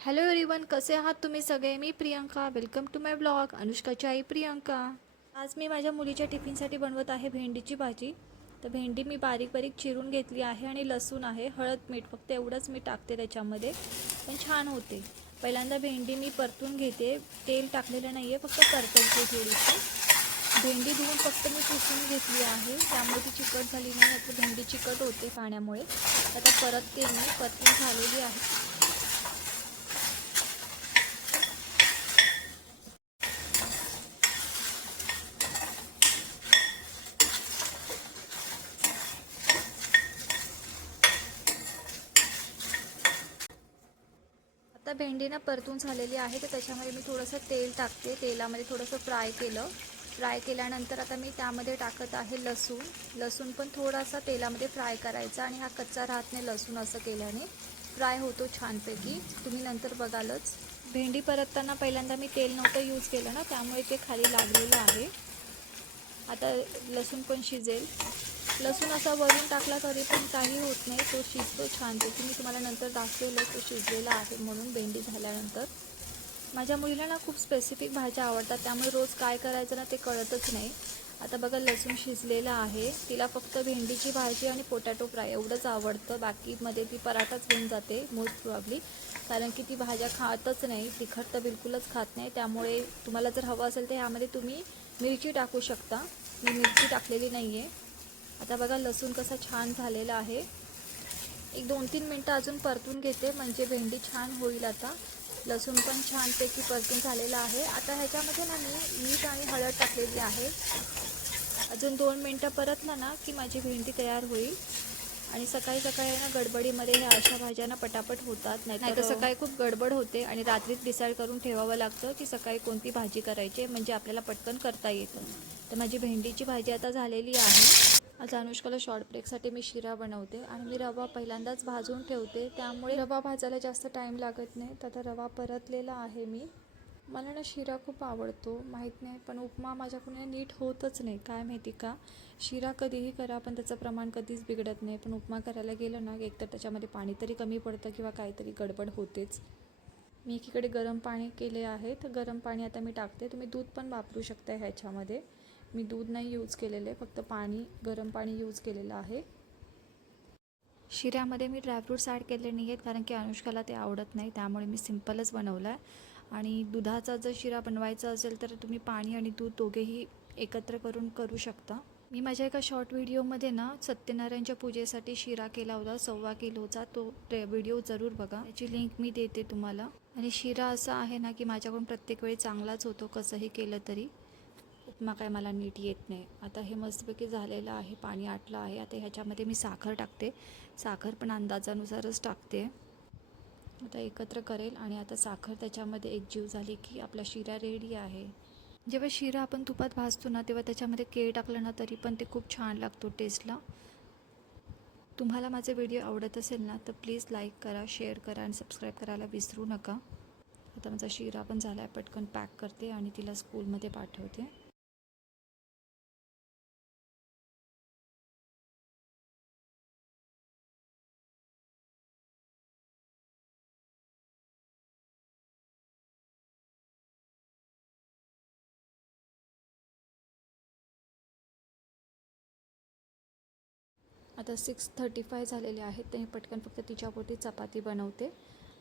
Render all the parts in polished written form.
Hello everyone, कसे आहात तुम्ही सगळे? मी Priyanka, welcome to my blog अनुष्काची आई प्रियंका। आज मी माझ्या मुलीच्या टिफिनसाठी बनवत आहे भेंडीची भाजी। तर भेंडी मी बारीक बारीक चिरून घेतली आहे आणि लसूण आहे, हळद मीठ फक्त एवढंच मी टाकते त्याच्यामध्ये, पण छान होते। पहिल्यांदा भेंडी मी परतून घेते, तेल टाकलेलं नाही आहे, फक्त परतवते थोडीशी। भेंडी धुवून फक्त मी पुसून घेतली आहे, त्यामुळे ती चिकट झाली नाही, आता भेंडी चिकट होते पाण्यामुळे। आता परतते मी, परतून झालेली आहे। आता भेंडी ना परतून झालेली आहे, तर त्याच्यामध्ये मी थोडंसं तेल टाकते, तेलामध्ये थोडंसं फ्राय केलं। फ्राय केल्यानंतर आता मी त्यामध्ये टाकत आहे लसूण। लसूण पण थोडासा तेलामध्ये फ्राय करायचा आणि हा कच्चा राहत नाही लसूण, असं केल्याने फ्राय होतो छानपैकी, तुम्ही नंतर बघालच। भेंडी परतताना पहिल्यांदा मी तेल नव्हतं यूज केलं ना, त्यामुळे ते खाली लागलेलं आहे। आता लसूण पण शिजेल, लसूण असा वरून टाकला तरी पण काही होत नाही, तो शिजतो छानपैकी। मी तुम्हाला नंतर दाखवेल तो शिजलेला आहे म्हणून भेंडी झाल्यानंतर। माझ्या मुलीला ना खूप स्पेसिफिक भाज्या आवडतात, त्यामुळे रोज काय करायचं ना ते कळतच नाही। आता बघा लसूण शिजलेला आहे, तिला फक्त भेंडीची भाजी आणि पोटॅटो फ्राय एवढंच आवडतं, बाकीमध्ये ती पराठाच घेऊन जाते मोस्ट प्रॉब्ली, कारण की ती भाज्या खातच नाही, तिखट तर बिलकुलच खात नाही। त्यामुळे तुम्हाला जर हवं असेल तर ह्यामध्ये तुम्ही मिरची टाकू शकता, मी मिरची टाकलेली नाही आहे। आता बघा लसूण कसा छान झालेला आहे, एक 2-3 मिनटं अजून परतून घेते म्हणजे भेंडी छान होईल। आता लसूण पण छानपैकी परतून झालेला आहे। आता ह्याच्यामध्ये ना मी मीठ आणि हळद टाकलेली आहे, अजून 2 मिनटं परतलं ना की माझी भेंडी तयार होईल। आणि सकाळी सकाळी ना गडबडीमध्ये ह्या अशा भाज्या ना पटापट होतात, नाहीतर सकाळी खूप गडबड होते आणि रात्रीच डिसाईड करून ठेवावं लागतं की सकाळी कोणती भाजी करायची, म्हणजे आपल्याला पटकन करता येतं। तर माझी भेंडीची भाजी आता झालेली आहे। आज अनुष्काला शॉर्ट ब्रेकसाठी मी शिरा बनवते आणि मी रवा पहिल्यांदाच भाजून ठेवते, त्यामुळे रवा भाजायला जास्त टाईम लागत नाही। तर आता रवा परतलेला आहे मी, मला ना शिरा खूप आवडतो, माहीत नाही पण उपमा माझ्याकडून नीट होतच नाही, काय माहिती का। शिरा कधीही करा पण त्याचं प्रमाण कधीच बिघडत नाही, पण उपमा करायला गेलं ना एकतर त्याच्यामध्ये पाणी तरी कमी पडतं किंवा काहीतरी गडबड होतेच। मी एकीकडे गरम पाणी केले आहे, तर गरम पाणी आता मी टाकते, तुम्ही दूध पण वापरू शकता ह्याच्यामध्ये। मी दूध नाही यूज केलेले, फक्त पाणी, गरम पाणी यूज केलेलं आहे। शिऱ्यामध्ये मी ड्रायफ्रूट्स ॲड केले नाही आहेत, कारण की अनुष्काला ते आवडत नाही, त्यामुळे मी सिम्पलच बनवलं आहे। आणि दुधाचा जर शिरा बनवायचा असेल तर तुम्ही पाणी आणि दूध दोघेही एकत्र करून करू शकता। मी माझ्या एका शॉर्ट व्हिडिओमध्ये ना सत्यनारायणच्या पूजेसाठी शिरा केला होता 1.25 किलोचा, तो व्हिडिओ जरूर बघा, त्याची लिंक मी देते तुम्हाला। आणि शिरा असा आहे ना की माझ्याकडून प्रत्येक वेळी चांगलाच होतो, कसंही केलं तरी। उपमा काय मला नीट येत नाही। आता हे मस्तपैकी झालेलं आहे, पाणी आटलं आहे। आता ह्याच्यामध्ये मी साखर टाकते, साखर पण अंदाजानुसारच टाकते। आता एकत्र करेल आणि आता साखर त्याच्यामध्ये एकजीव झाली की आपला शिरा रेडी आहे। जेव्हा शिरा आपण तुपात भाजतो ना तेव्हा त्याच्यामध्ये केळ टाकलं ना तरी पण ते खूप छान लागतो टेस्टला। तुम्हाला माझे व्हिडिओ आवडत असेल ना तर प्लीज लाईक करा, शेअर करा आणि सबस्क्राईब करायला विसरू नका। आता माझा शिरा पण झाला आहे, पटकन पॅक करते आणि तिला स्कूलमध्ये पाठवते। आता 6:35 झालेले आहेत, ते पटकन फक्त तिच्यापोटी चपाती बनवते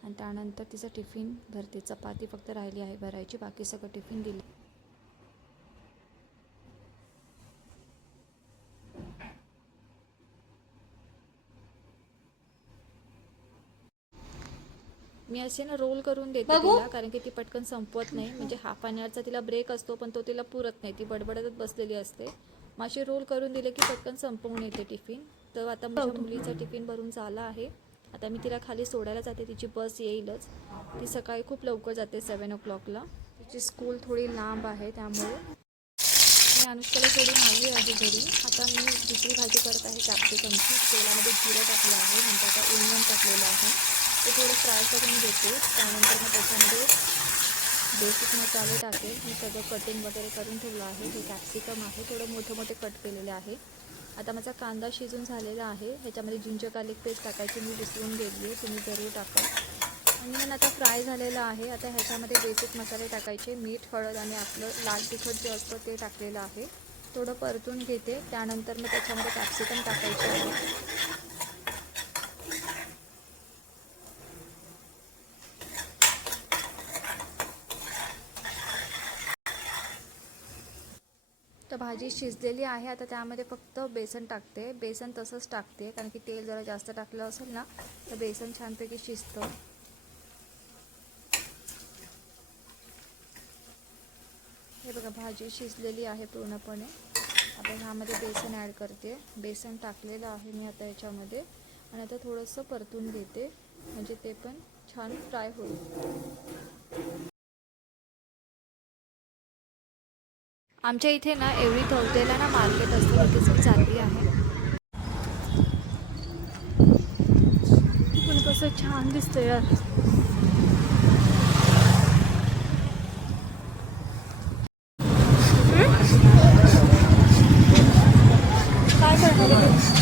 आणि त्यानंतर तिचं टिफिन भरते। चपाती फक्त राहिली आहे भरायची, बाकी सगळं टिफिन दिलं। मी असे ना रोल करून देते तिला, कारण की ती पटकन संपवत नाही, म्हणजे हाफ एन आवरचा तिला ब्रेक असतो पण तो तिला पुरत नाही, ती बडबडतच बसलेली असते। मग असे रोल करून दिले की पटकन संपवून येते टिफिन। तर आता माझ्या मुलीचा टिफिन भरून झाला आहे, आता मी तिला खाली सोडायला जाते, तिची बस येईलच। ती सकाळी खूप लवकर जाते 7 o'clockला, तिची स्कूल थोडी लांब आहे, त्यामुळे मी अनुष्काला सोडून आली आहे घरी। आता मी दुसरी भाजी करत आहे कॅप्सिकमची, तेलामध्ये जिरं टाकलं आहे, नंतर आता ओनियन टाकलेलं आहे, ते थोडं फ्राय करून घेते। त्यानंतर मग त्याच्यामध्ये बेसिक मसाले टाकेल, मी सगळं कटिंग वगैरे करून ठेवलं आहे। हे कॅप्सिकम आहे, थोडं मोठे मोठे कट केलेले आहे। आता माझा कांदा शिजून झालेला आहे, ह्याच्यामध्ये जिंजर गार्लिक पेस्ट टाकायची मी विसरून गेली आहे, तुम्ही जरूर टाका। ऑनियन आता फ्राय झालेलं आहे. आता ह्याच्यामध्ये बेसिक मसाले टाकायचे, मीठ, हळद आणि आपलं लाल तिखट जे असतं ते टाकलेलं आहे. थोडं परतून घेते. त्यानंतर मग त्याच्यामध्ये कॅप्सिकम टाकायचे आहे. तर भाजी शिजलेली आहे. आता त्यामध्ये फक्त बेसन टाकते. बेसन तसंच टाकते कारण की तेल जरा जास्त टाकलं असेल ना तर बेसन छानपैकी शिजतं. हे बघा भाजी शिजलेली आहे पूर्णपणे. आता ह्यामध्ये बेसन ॲड करते. बेसन टाकलेलं आहे मी आता याच्यामध्ये आणि आता थोडंसं परतून घेते म्हणजे ते पण छान फ्राय होईल. आमच्या इथे ना एव्हरी थर्सडेला ना मार्केट असतं, तिथेच मी चालली आहे. पण कसं छान दिसतं यार. काय करणार आहे?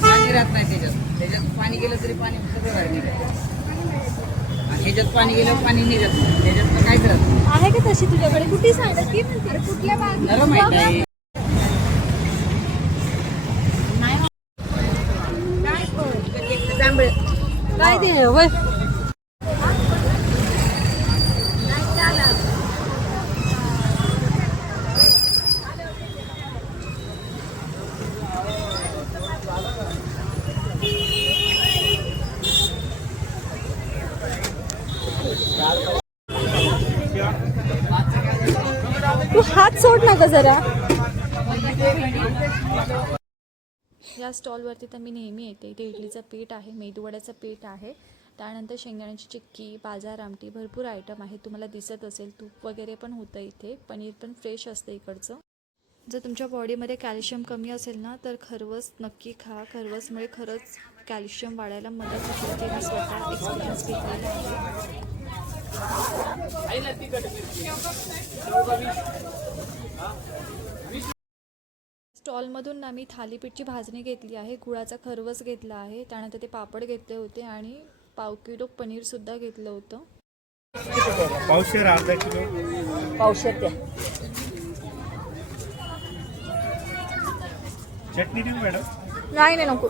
पाणी राहत नाही त्याच्यात पाणी गेलं तरी पाणी सगळं बाहेर निघालं आणि ह्याच्यात पाणी गेलं पाणी निघत नाही. त्याच्यात काय करत आहे का तशी तुझ्याकडे? कुठे सांगत की कुठल्या नरम आहे जांभळे काय ते वय तू हात सोड ना ग जरा. या स्टॉलवरती तर मी नेहमी येते. इथे इडलीचं पीठ आहे, मेदूवड्याचं पीठ आहे, त्यानंतर शेंगदाण्याची चिक्की, बाजार आमटी, भरपूर आयटम आहे. तुम्हाला दिसत असेल तूप वगैरे पण होतं इथे. पनीर पण फ्रेश असतं इकडचं. जर तुमच्या बॉडीमध्ये कॅल्शियम कमी असेल ना तर खरवस नक्की खा. खरवसमुळे खरंच कॅल्शियम वाढायला मदत होते. ते मी स्वतः एक्सपिरियन्स घेतलेला आहे. स्टॉलमधून ना मी थालीपीठची भाजणी घेतली आहे, गुळाचा खरवस घेतला आहे, त्यानंतर ते पापड घेतले होते आणि पाव किलो पनीरसुद्धा घेतलं होतं. पावशेर अर्धा किलो पावशेर द्या. चटणी देऊ मॅडम. नाही नाही नको.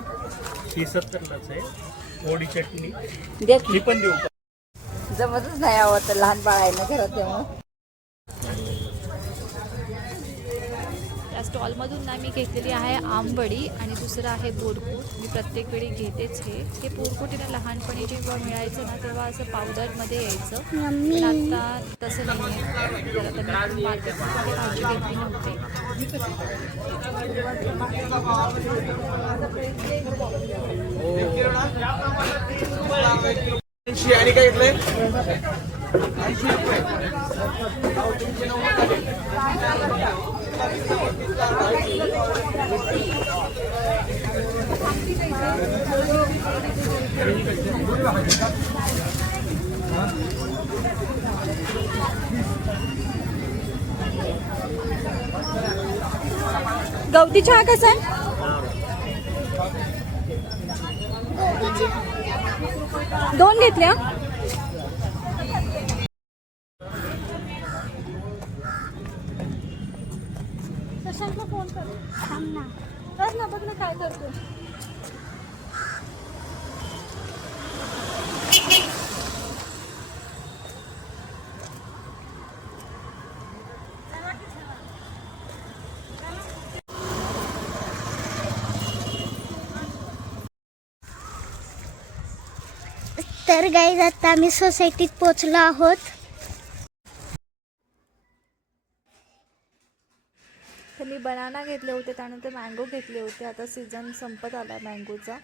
ही 70लाच आहे. गोडी चटणी द्या ही पण देऊ. जमतच नाही आवडतं लहान बाळ आहे ना घरात तेव्हा. त्या स्टॉलमधून ना मी घेतलेली आहे आंबवडी आणि दुसरं आहे बोरकूट. मी प्रत्येक वेळी घेतेच हे बोरकूट लहानपणी जेव्हा मिळायचं ना तेव्हा असं पावडरमध्ये यायचं, पण आता तसं नाही आहे. तर आता मी मार्केटमध्ये भाजी घेतली नव्हती. आणि काय घेतलंय? गवती चहा कसा आहे? दोन घेतल्या. प्रशांतला फोन कर ना बघ ना काय करतो. तर गाईज आता आम्ही सोसायटीत पोहोचलो आहोत. तर मी बनाना घेतले होते, त्यानंतर मँगो घेतले होते. आता सीझन संपत आला मँगोचा.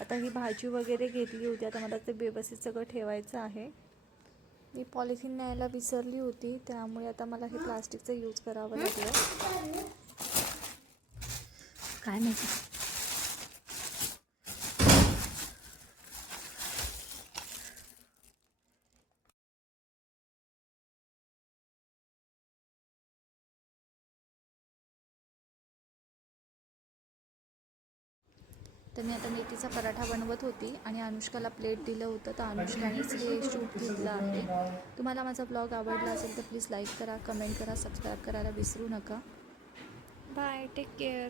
आता ही भाजी वगैरे घेतली होती. आता मला ते व्यवस्थित सगळं ठेवायचं आहे. मी पॉलिथिन न्यायला विसरली होती, त्यामुळे आता मला हे प्लास्टिकचं यूज करावं लागलं. काय माहिती. तर मी आता मेथीचा पराठा बनवत होती आणि अनुष्काला प्लेट दिलं होतं, तर अनुष्कानेच हे शूट घेतलं आहे. तुम्हाला माझा ब्लॉग आवडला असेल तर प्लीज लाईक करा, कमेंट करा, सबस्क्राईब करायला विसरू नका. Bye, take care.